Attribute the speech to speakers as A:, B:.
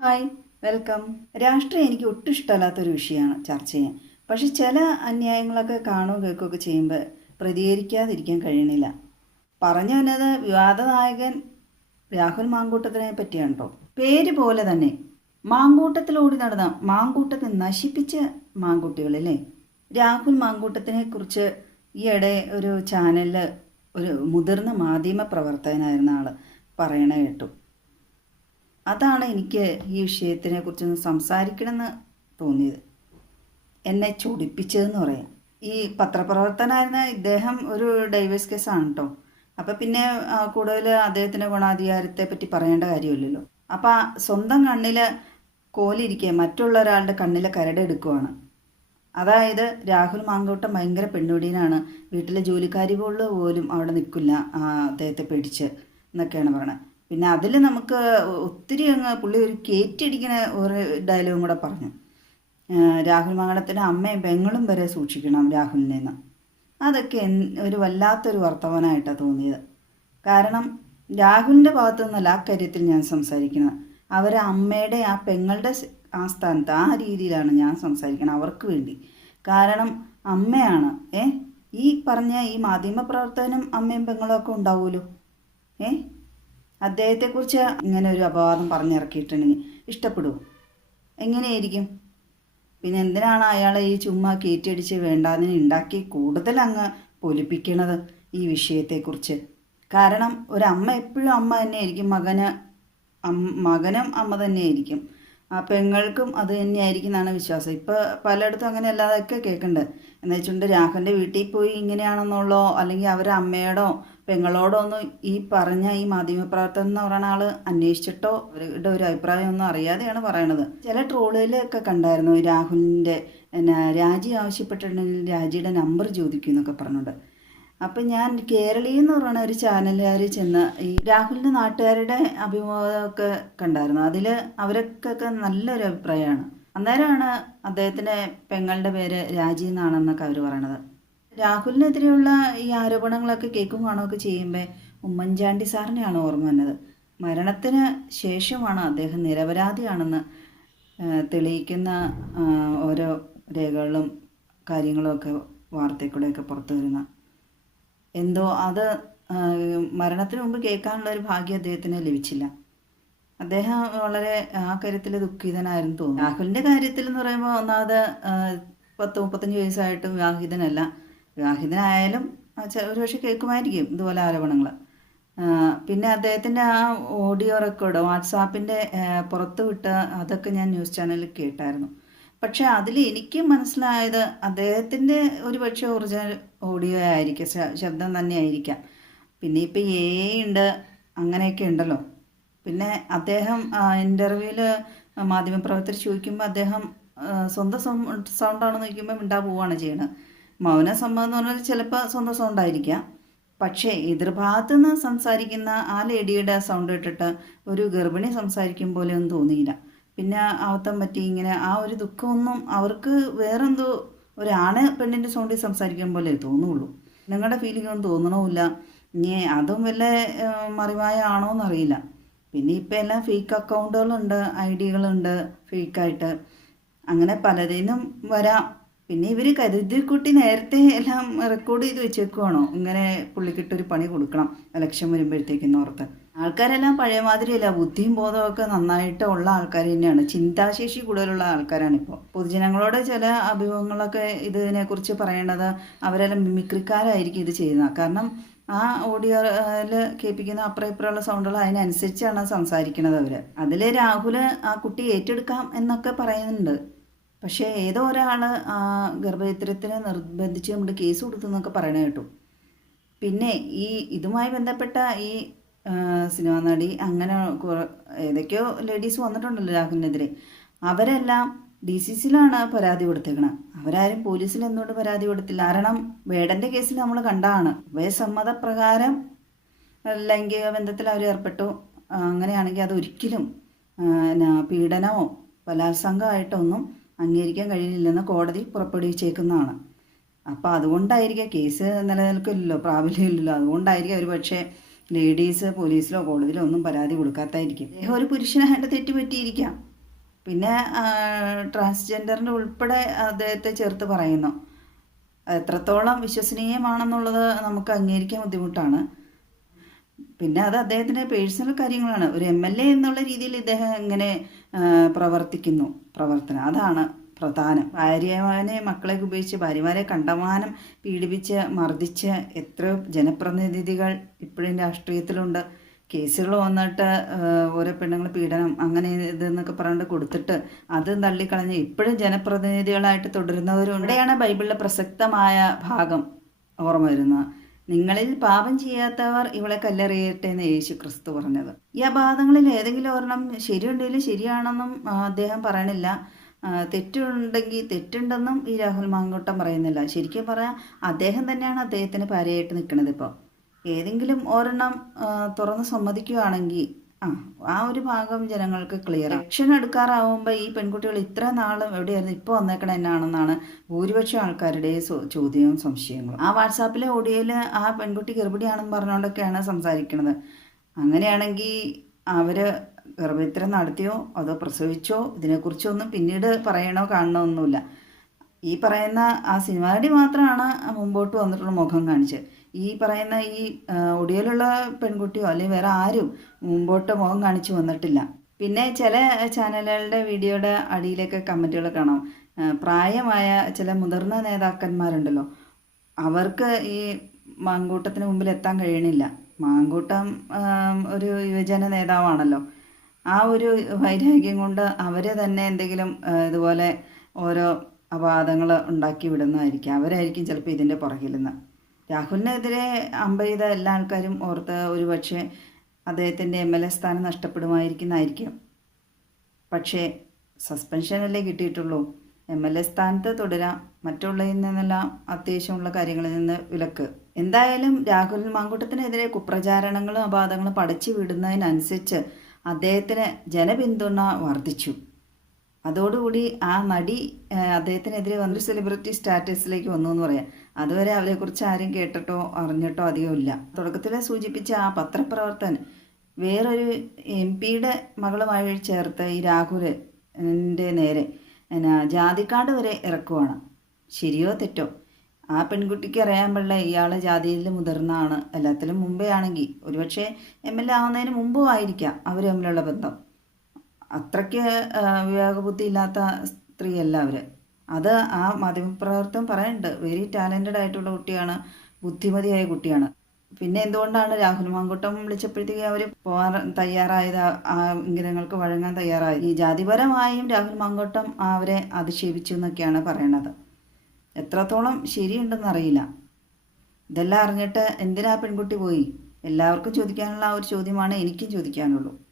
A: Hi welcome. രാഷ്ട്രീയം എനിക്ക് ഒട്ടും ഇഷ്ടമല്ലാത്തൊരു വിഷയമാണ് ചർച്ച ചെയ്യാൻ. പക്ഷെ ചില അന്യായങ്ങളൊക്കെ കാണുകയും കേൾക്കുകയൊക്കെ ചെയ്യുമ്പോൾ പ്രതികരിക്കാതിരിക്കാൻ കഴിയണില്ല പറഞ്ഞു വന്നത് വിവാദ നായകൻ രാഹുൽ മാങ്കൂട്ടത്തിനെ പറ്റിയാണ് പേര് പോലെ തന്നെ മാങ്കൂട്ടത്തിലോടി നടന്ന മാങ്കൂട്ടത്തെ നശിപ്പിച്ച മാങ്കുട്ടികളല്ലേ രാഹുൽ മാങ്കൂട്ടത്തിനെ കുറിച്ച് ഈയിടെ ഒരു ചാനലിൽ ഒരു മുതിർന്ന മാധ്യമ പ്രവർത്തകനായിരുന്ന ആൾ പറയണ കേട്ടു. അതാണ് എനിക്ക് ഈ വിഷയത്തിനെ കുറിച്ചൊന്ന് സംസാരിക്കണമെന്ന് തോന്നിയത്. എന്നെ ചൊടിപ്പിച്ചതെന്ന് പറയാം. ഈ പത്രപ്രവർത്തനായിരുന്ന ഇദ്ദേഹം ഒരു ഡൈവേഴ്സ് കേസാണ് കേട്ടോ. അപ്പം പിന്നെ കൂടുതൽ അദ്ദേഹത്തിന്റെ ഗുണാധികാരത്തെ പറ്റി പറയേണ്ട കാര്യമില്ലല്ലോ. അപ്പം സ്വന്തം കണ്ണിൽ കോലിരിക്കുക മറ്റുള്ള ഒരാളുടെ കണ്ണിൽ കരടെടുക്കുവാണ്. അതായത് രാഹുൽ മാങ്കോട്ടം ഭയങ്കര പെണ്ണുടീനാണ് വീട്ടിലെ ജോലിക്കാരി പോലും അവിടെ നിൽക്കില്ല അദ്ദേഹത്തെ പേടിച്ച് എന്നൊക്കെയാണ് പറയണത് പിന്നെ അതിൽ നമുക്ക് ഒത്തിരി അങ്ങ് പുള്ളി ഒരു കയറ്റിയടിക്കുന്ന ഒരു ഡയലോഗും കൂടെ പറഞ്ഞു. രാഹുൽ മംഗളത്തിന്റെ അമ്മയും പെങ്ങളും വരെ സൂക്ഷിക്കണം രാഹുലിനെ നിന്ന് അതൊക്കെ ഒരു വല്ലാത്തൊരു വർത്തമാനമായിട്ടാണ് തോന്നിയത്. കാരണം രാഹുലിന്റെ ഭാഗത്തു നിന്നല്ല ആ കാര്യത്തിൽ ഞാൻ സംസാരിക്കുന്നത്. അവരെ അമ്മയുടെ ആ പെങ്ങളുടെ ആ സ്ഥാനത്ത് ആ രീതിയിലാണ് ഞാൻ സംസാരിക്കുന്നത് അവർക്ക് വേണ്ടി. കാരണം അമ്മയാണ് ഏ? ഈ പറഞ്ഞ ഈ മാധ്യമപ്രവർത്തകനും അമ്മയും പെങ്ങളും ഒക്കെ ഉണ്ടാവുമല്ലോ ഏ? അദ്ദേഹത്തെക്കുറിച്ച് ഇങ്ങനെ ഒരു അപവാദം പറഞ്ഞിറക്കിയിട്ടുണ്ടെങ്കിൽ ഇഷ്ടപ്പെടുമോ എങ്ങനെയായിരിക്കും? പിന്നെ എന്തിനാണ് അയാളെ ഈ ചുമ്മാ കയറ്റിയടിച്ച് വേണ്ടാതിന് ഉണ്ടാക്കി കൂടുതൽ അങ്ങ് പൊലിപ്പിക്കണത് ഈ വിഷയത്തെക്കുറിച്ച്? കാരണം ഒരു അമ്മ എപ്പോഴും അമ്മ തന്നെയായിരിക്കും മകന് മകനും അമ്മ തന്നെയായിരിക്കും. ആ പെങ്ങൾക്കും അത് തന്നെയായിരിക്കും എന്നാണ് വിശ്വാസം. ഇപ്പോൾ പലയിടത്തും അങ്ങനെ അല്ലാതൊക്കെ കേൾക്കുന്നുണ്ട് എന്ന് വെച്ചുകൊണ്ട് രാഹുലിന്റെ വീട്ടിൽ പോയി ഇങ്ങനെയാണെന്നുള്ളോ അല്ലെങ്കിൽ അവരുടെ അമ്മയോടോ പെങ്ങളോടോ ഒന്നും ഈ പറഞ്ഞ ഈ മാധ്യമപ്രവർത്തകൻ എന്ന് പറയുന്ന ആൾ അന്വേഷിച്ചിട്ടോ അവരുടെ ഒരു അഭിപ്രായം ഒന്നും അറിയാതെയാണ് പറയണത്. ചില ട്രോളുകളിലൊക്കെ കണ്ടായിരുന്നു രാഹുലിന്റെ എന്നാ രാജി ആവശ്യപ്പെട്ടിട്ടുണ്ടെങ്കിൽ രാജിയുടെ നമ്പർ ചോദിക്കും എന്നൊക്കെ പറഞ്ഞുകൊണ്ട്. അപ്പം ഞാൻ കേരളീയ എന്ന് പറയുന്ന ഒരു ചാനലുകാർ ചെന്ന് ഈ രാഹുലിന്റെ നാട്ടുകാരുടെ അഭിമുഖമൊക്കെ കണ്ടായിരുന്നു. അതിൽ അവരൊക്കെ നല്ലൊരു അഭിപ്രായമാണ്. അന്നേരമാണ് അദ്ദേഹത്തിന്റെ പെങ്ങളുടെ പേര് രാജി എന്നാണെന്നൊക്കെ അവർ പറയണത്. രാഹുലിനെതിരെയുള്ള ഈ ആരോപണങ്ങളൊക്കെ കേൾക്കും കാണുകയൊക്കെ ചെയ്യുമ്പോൾ ഉമ്മൻചാണ്ടി സാറിനെയാണ് ഓർമ്മ വന്നത്. മരണത്തിന് ശേഷമാണ് അദ്ദേഹം നിരപരാധിയാണെന്ന് തെളിയിക്കുന്ന ഓരോ രേഖകളും കാര്യങ്ങളും ഒക്കെ വാർത്തയിൽ പുറത്തു വരുന്ന. എന്തോ അത് മരണത്തിന് മുമ്പ് കേൾക്കാനുള്ള ഒരു ഭാഗ്യം അദ്ദേഹത്തിന് ലഭിച്ചില്ല. അദ്ദേഹം വളരെ ആ കാര്യത്തിൽ ദുഃഖിതനായിരുന്നു തോന്നുന്നു. രാഹുലിന്റെ കാര്യത്തിൽ എന്ന് പറയുമ്പോൾ ഒന്നാമത് പത്ത് മുപ്പത്തഞ്ച് വയസ്സായിട്ടും വിവാഹിതനല്ല വിവാഹിതനായാലും ഒരു പക്ഷെ കേൾക്കുമായിരിക്കും ഇതുപോലെ ആരോപണങ്ങൾ പിന്നെ അദ്ദേഹത്തിന്റെ ആ ഓഡിയോ റെക്കോർഡ് വാട്സാപ്പിന്റെ പുറത്ത് വിട്ട അതൊക്കെ ഞാൻ ന്യൂസ് ചാനലിൽ കേട്ടായിരുന്നു. പക്ഷെ അതിൽ എനിക്ക് മനസ്സിലായത് അദ്ദേഹത്തിന്റെ ഒരു പക്ഷേ ഒറിജിനൽ ഓഡിയോ ആയിരിക്കും ശബ്ദം തന്നെ ആയിരിക്കാം. പിന്നെ ഇപ്പം എ ഉണ്ട് അങ്ങനെയൊക്കെ ഉണ്ടല്ലോ. പിന്നെ അദ്ദേഹം ഇന്റർവ്യൂവിൽ മാധ്യമപ്രവർത്തകർ ചോദിക്കുമ്പോൾ അദ്ദേഹം സ്വന്തം സൗണ്ടാണെന്ന് ചോദിക്കുമ്പോൾ മിണ്ടാ പോവുകയാണ് ചെയ്യണത്. മൗന സംഭവം എന്ന് പറഞ്ഞാൽ ചിലപ്പോൾ സ്വന്തം സൗണ്ടായിരിക്കാം പക്ഷേ എതിർഭാഗത്ത് നിന്ന് സംസാരിക്കുന്ന ആ ലേഡിയുടെ സൗണ്ട് ഇട്ടിട്ട് ഒരു ഗർഭിണി സംസാരിക്കും പോലെ ഒന്നും തോന്നിയില്ല. പിന്നെ അവത്തം പറ്റി ഇങ്ങനെ ആ ഒരു ദുഃഖമൊന്നും അവർക്ക് വേറെന്തോ ഒരാണ് പെണ്ണിന്റെ സൗണ്ടിൽ സംസാരിക്കാൻ പോലെ തോന്നുള്ളൂ. നിങ്ങളുടെ ഫീലിംഗ് ഒന്നും തോന്നണമില്ല ഇനി അതും വല്ല മറിവായ ആണോ എന്നറിയില്ല. പിന്നെ ഇപ്പം എല്ലാം ഫേക്ക് അക്കൗണ്ടുകളുണ്ട് ഐ ഡികളുണ്ട് ഫേക്കായിട്ട് അങ്ങനെ പലതിനും വരാം. പിന്നെ ഇവർ കരുതിക്കുട്ടി നേരത്തെ എല്ലാം റെക്കോർഡ് ചെയ്ത് വെച്ചേക്കുവാണോ? ഇങ്ങനെ പുള്ളിക്കിട്ടൊരു പണി കൊടുക്കണം ഇലക്ഷൻ വരുമ്പോഴത്തേക്കെന്ന് ഓർത്ത്. ആൾക്കാരെല്ലാം പഴയ മാതിരിയല്ല ബുദ്ധിയും ബോധമൊക്കെ നന്നായിട്ട് ഉള്ള ആൾക്കാർ തന്നെയാണ്. ചിന്താശേഷി കൂടുതലുള്ള ആൾക്കാരാണ് ഇപ്പോൾ പൊതുജനങ്ങളോട് ചില അഭിമുഖങ്ങളൊക്കെ ഇതിനെക്കുറിച്ച് പറയണത് അവരെല്ലാം മിമിക്രിക്കാരായിരിക്കും ഇത് ചെയ്യുന്നത്. കാരണം ആ ഓഡിയോയിൽ കേൾപ്പിക്കുന്ന അപ്പുറം ഇപ്പുറമുള്ള സൗണ്ടുകൾ അതിനനുസരിച്ചാണ് സംസാരിക്കുന്നത് അവർ അതിൽ രാഹുൽ ആ കുട്ടി ഏറ്റെടുക്കാം എന്നൊക്കെ പറയുന്നുണ്ട്. പക്ഷേ ഏതോ ഒരാൾ ഗർഭചിത്രത്തിന് നിർബന്ധിച്ച് നമ്മുടെ കേസ് കൊടുത്തു എന്നൊക്കെ പറയണ കേട്ടു. പിന്നെ ഈ ഇതുമായി ബന്ധപ്പെട്ട ഈ സിനിമ നടി അങ്ങനെ ഏതൊക്കെയോ ലേഡീസ് വന്നിട്ടുണ്ടല്ലോ രാഹുലിനെതിരെ. അവരെല്ലാം ഡി സി സിയിലാണ് പരാതി കൊടുത്തേക്കണത്. അവരാരും പോലീസിൽ എന്തുകൊണ്ട് പരാതി കൊടുത്തില്ല. കാരണം വേടന്റെ കേസിൽ നമ്മൾ കണ്ടതാണ്. സമ്മതപ്രകാരം ലൈംഗിക ബന്ധത്തിൽ അവർ ഏർപ്പെട്ടു. അങ്ങനെയാണെങ്കിൽ അത് ഒരിക്കലും പീഡനമോ ബലാത്സംഗമായിട്ടൊന്നും അംഗീകരിക്കാൻ കഴിയില്ലെന്ന് കോടതി പുറപ്പെടുവിച്ചേക്കുന്നതാണ്. അപ്പോൾ അതുകൊണ്ടായിരിക്കാം കേസ് നിലനിൽക്കില്ലല്ലോ പ്രാബല്യമില്ലല്ലോ. അതുകൊണ്ടായിരിക്കും ഒരു പക്ഷേ ലേഡീസ് പോലീസിലോ കോടതിയിലോ ഒന്നും പരാതി കൊടുക്കാത്തായിരിക്കും. അദ്ദേഹം ഒരു പുരുഷനായിട്ട് തെറ്റുപറ്റിയിരിക്കാം. പിന്നെ ട്രാൻസ്ജെൻഡറിന്റെ ഉൾപ്പെടെ അദ്ദേഹത്തെ ചേർത്ത് പറയുന്നു. എത്രത്തോളം വിശ്വസനീയമാണെന്നുള്ളത് നമുക്ക് അംഗീകരിക്കാൻ ബുദ്ധിമുട്ടാണ്. പിന്നെ അത് അദ്ദേഹത്തിന്റെ പേഴ്സണൽ കാര്യങ്ങളാണ്. ഒരു എം എന്നുള്ള രീതിയിൽ ഇദ്ദേഹം എങ്ങനെ പ്രവർത്തിക്കുന്നു. പ്രവർത്തനം. അതാണ് പ്രധാനം. ഭാര്യമാനെ മക്കളെ ഉപയോഗിച്ച് ഭാര്യമാരെ കണ്ടമാനം പീഡിപ്പിച്ച് മർദ്ദിച്ച് എത്ര ജനപ്രതിനിധികൾ ഇപ്പോഴും രാഷ്ട്രീയത്തിലുണ്ട്. കേസുകൾ വന്നിട്ട് ഓരോ പെണ്ണുങ്ങൾ പീഡനം അങ്ങനെ ഇതെന്നൊക്കെ പറഞ്ഞിട്ട് കൊടുത്തിട്ട് അത് തള്ളിക്കളഞ്ഞ് ഇപ്പോഴും ജനപ്രതിനിധികളായിട്ട് തുടരുന്നവരും ഇവിടെയാണ് ബൈബിളിലെ പ്രസക്തമായ ഭാഗം ഓർമ്മ വരുന്നത്. നിങ്ങളിൽ പാപം ചെയ്യാത്തവർ ഇവളെ കല്ലെറിയട്ടെ എന്ന് യേശു ക്രിസ്തു പറഞ്ഞത്. ഈ അപാദങ്ങളിൽ ഏതെങ്കിലും ഒരെണ്ണം ശരിയുണ്ടെങ്കിലും ശരിയാണെന്നും അദ്ദേഹം പറയണില്ല. തെറ്റുണ്ടെങ്കിൽ തെറ്റുണ്ടെന്നും ഈ രാഹുൽ മാങ്കോട്ടം പറയുന്നില്ല. ശരിക്കും പറയാം അദ്ദേഹം തന്നെയാണ് അദ്ദേഹത്തിന് പരയായിട്ട് നിൽക്കുന്നത് ഇപ്പോൾ. ഏതെങ്കിലും ഒരെണ്ണം തുറന്ന് സമ്മതിക്കുകയാണെങ്കിൽ ആ ആ ഒരു ഭാഗം ജനങ്ങൾക്ക് ക്ലിയർ ആക്ഷൻ എടുക്കാറാവുമ്പോൾ ഈ പെൺകുട്ടികൾ ഇത്ര നാളും എവിടെയായിരുന്നു? ഇപ്പോൾ വന്നേക്കണ എന്നാണെന്നാണ് ഭൂരിപക്ഷം ആൾക്കാരുടെ ചോദ്യവും സംശയങ്ങളും. ആ വാട്സാപ്പിലെ ഓഡിയോയിൽ ആ പെൺകുട്ടി ഗർഭിണിയാണെന്ന് പറഞ്ഞുകൊണ്ടൊക്കെയാണ് സംസാരിക്കുന്നത് അങ്ങനെയാണെങ്കിൽ അവർ ഗർഭചിത്രം നടത്തിയോ അതോ പ്രസവിച്ചോ ഇതിനെക്കുറിച്ചൊന്നും പിന്നീട് പറയണോ കാണണോ ഒന്നുമില്ല. ഈ പറയുന്ന ആ സിനിമാടി മാത്രമാണ് മുമ്പോട്ട് വന്നിട്ടുള്ള മുഖം കാണിച്ചത്. ഈ പറയുന്ന ഈ ഒടിയലുള്ള പെൺകുട്ടിയോ അല്ലെങ്കിൽ വേറെ ആരും മുമ്പോട്ട് മുഖം കാണിച്ചു വന്നിട്ടില്ല. പിന്നെ ചില ചാനലുകളുടെ വീഡിയോയുടെ അടിയിലൊക്കെ കമന്റുകൾ കാണാം. പ്രായമായ ചില മുതിർന്ന നേതാക്കന്മാരുണ്ടല്ലോ. അവർക്ക് ഈ മാങ്കൂട്ടത്തിന് മുമ്പിൽ എത്താൻ കഴിയണില്ല. മാങ്കൂട്ടം ഒരു യുവജന നേതാവാണല്ലോ. ആ ഒരു വൈരാഗ്യം കൊണ്ട് അവർ തന്നെ എന്തെങ്കിലും ഇതുപോലെ ഓരോ അപവാദങ്ങൾ ഉണ്ടാക്കി വിടുന്നതായിരിക്കും. അവരായിരിക്കും ചിലപ്പോൾ ഇതിന്റെ പുറകിലെന്ന് രാഹുലിനെതിരെ അമ്പ ചെയ്ത എല്ലാ ആൾക്കാരും ഓർത്ത് ഒരുപക്ഷെ അദ്ദേഹത്തിന്റെ എം എൽ എ സ്ഥാനം നഷ്ടപ്പെടുമായിരിക്കുന്നതായിരിക്കും. പക്ഷേ സസ്പെൻഷനല്ലേ കിട്ടിയിട്ടുള്ളൂ. എം എൽ എ സ്ഥാനത്ത് തുടരാം. മറ്റുള്ളതിൽ നിന്നെല്ലാം അത്യാവശ്യമുള്ള കാര്യങ്ങളിൽ നിന്ന് വിലക്ക്. എന്തായാലും രാഹുൽ മാങ്കൂട്ടത്തിനെതിരെ കുപ്രചാരണങ്ങളും അപാദങ്ങളും പടച്ചു വിടുന്നതിനനുസരിച്ച് അദ്ദേഹത്തിന് ജനപിന്തുണ വർദ്ധിച്ചു. അതോടുകൂടി ആ നടി അദ്ദേഹത്തിനെതിരെ വന്നൊരു സെലിബ്രിറ്റി സ്റ്റാറ്റസിലേക്ക് വന്നു എന്ന് പറയാം. അതുവരെ അവരെക്കുറിച്ച് ആരും കേട്ടിട്ടോ അറിഞ്ഞിട്ടോ അധികമില്ല തുടക്കത്തിൽ സൂചിപ്പിച്ച ആ പത്രപ്രവർത്തൻ വേറൊരു എം പിയുടെ മകളുമായി ചേർത്ത് ഈ രാഹുലിന്റെ നേരെ എന്നാ ജാതിക്കാട് വരെ ഇറക്കുവാണ്. ശരിയോ തെറ്റോ? ആ പെൺകുട്ടിക്ക് അറിയാൻ പാടില്ല ഇയാൾ ജാതിയിൽ മുതിർന്നാണ് എല്ലാത്തിലും മുമ്പേ ആണെങ്കിൽ ഒരുപക്ഷെ എം എൽ എ ആവുന്നതിന് മുമ്പും ആയിരിക്കാം അവർ തമ്മിലുള്ള ബന്ധം. അത്രയ്ക്ക് വിവേകബുദ്ധി ഇല്ലാത്ത സ്ത്രീയല്ല അവർ അത് ആ മാധ്യമപ്രവർത്തനം പറയുന്നുണ്ട്. വെരി ടാലന്റഡ് ആയിട്ടുള്ള കുട്ടിയാണ്. ബുദ്ധിമതിയായ കുട്ടിയാണ്. പിന്നെ എന്തുകൊണ്ടാണ് രാഹുൽ മാങ്കുട്ടം വിളിച്ചപ്പോഴത്തേക്ക് അവർ പോകാൻ തയ്യാറായത്? ആ- ഇംഗിതങ്ങൾക്ക് വഴങ്ങാൻ തയ്യാറായത്? ഈ ജാതിപരമായും രാഹുൽ മാങ്കുട്ടം അവരെ അധിക്ഷേപിച്ചു എന്നൊക്കെയാണ് പറയണത്. എത്രത്തോളം ശരിയുണ്ടെന്ന് അറിയില്ല ഇതെല്ലാം അറിഞ്ഞിട്ട് എന്തിനാ പെൺകുട്ടി പോയി? എല്ലാവർക്കും ചോദിക്കാനുള്ള ആ ഒരു ചോദ്യമാണ് എനിക്കും ചോദിക്കാനുള്ളൂ.